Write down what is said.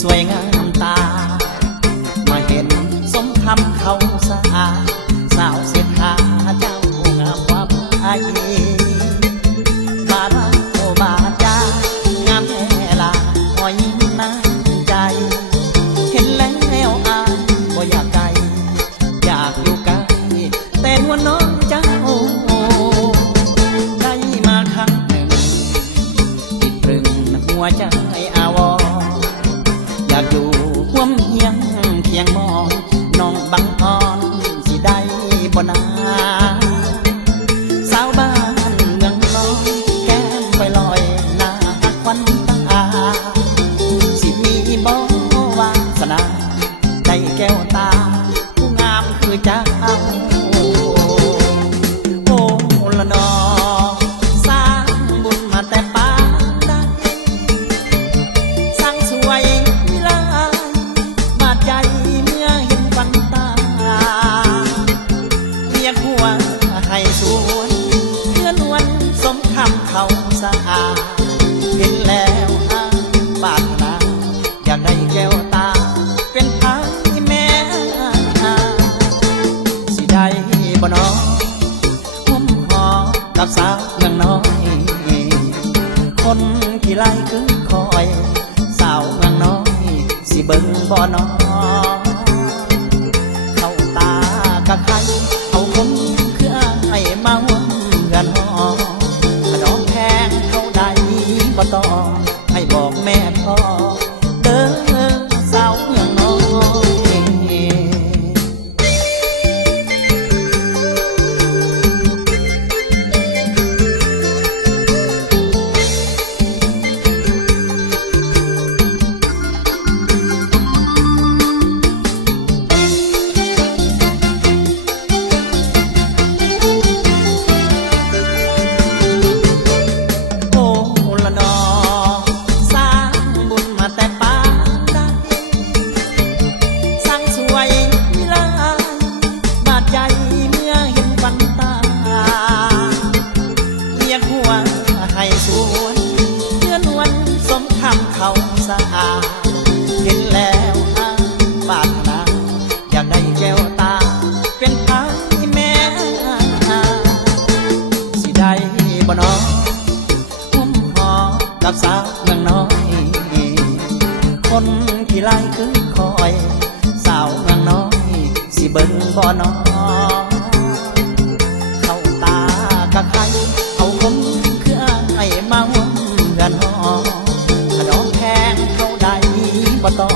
สวยงามตามาเห็นสมคำเขาสะอาดสาวเสียหาเจ้างามกว่าไอ้บาราโอบาจางามแค่ลาหอยน้ำใจเห็นแล้วอายบ่อยากไกลอยากอยู่ใกล้แต่นวลน้องเจ้าได้มาครั้งหนึ่งติดตรึงหัวใจอาวรอยากอยู่ร่วมเฮียงเคียงมองน้องบังอ่อนสิได้บ่นาสาวบ้านเมืองน้อยแก้มไปลอยหน้าหักควันตาสิมีบ่วาสนาได้แก้วตาผู้งามคือเจ้าโอ้ละนอสร้างบุญมาแต่ปางใดสร้างสวยวิไลบาดใจเมื่อเห็นควันตาเรียกหัวให้สวนเพื่อนวันสมคำเขาสะอาดเห็นแล้วปาถนาอยากได้แก้วตาเป็นพายแม่สิได้บ่น้องหุ้มหอกับสาวเมืองน้อยคนที่ไล่คือคอยสาวเมืองน้อยสิเบิ่งบ่น้องเข้าตากะใครเอาคนคือไอ้มาห่วงเงินหอขนมแพงเท่าใดบ่ต้องให้บอกแม่พ่อเด้อสาวเมืองน้อย เขาสะอาดเห็นแล้วปาถนาอยากได้แก้วตาเป็นพายแม่สิได้บ่น้องหุ้มหอกับสาวเมืองน้อยคนที่ไล่คือคอยสาวเมืองน้อยสิเบิ่งบ่น้องเข้าตากะใครเอาคนคือไอ้มาห่วงเงินหอขนมแพงเท่าใดบ่ต้อง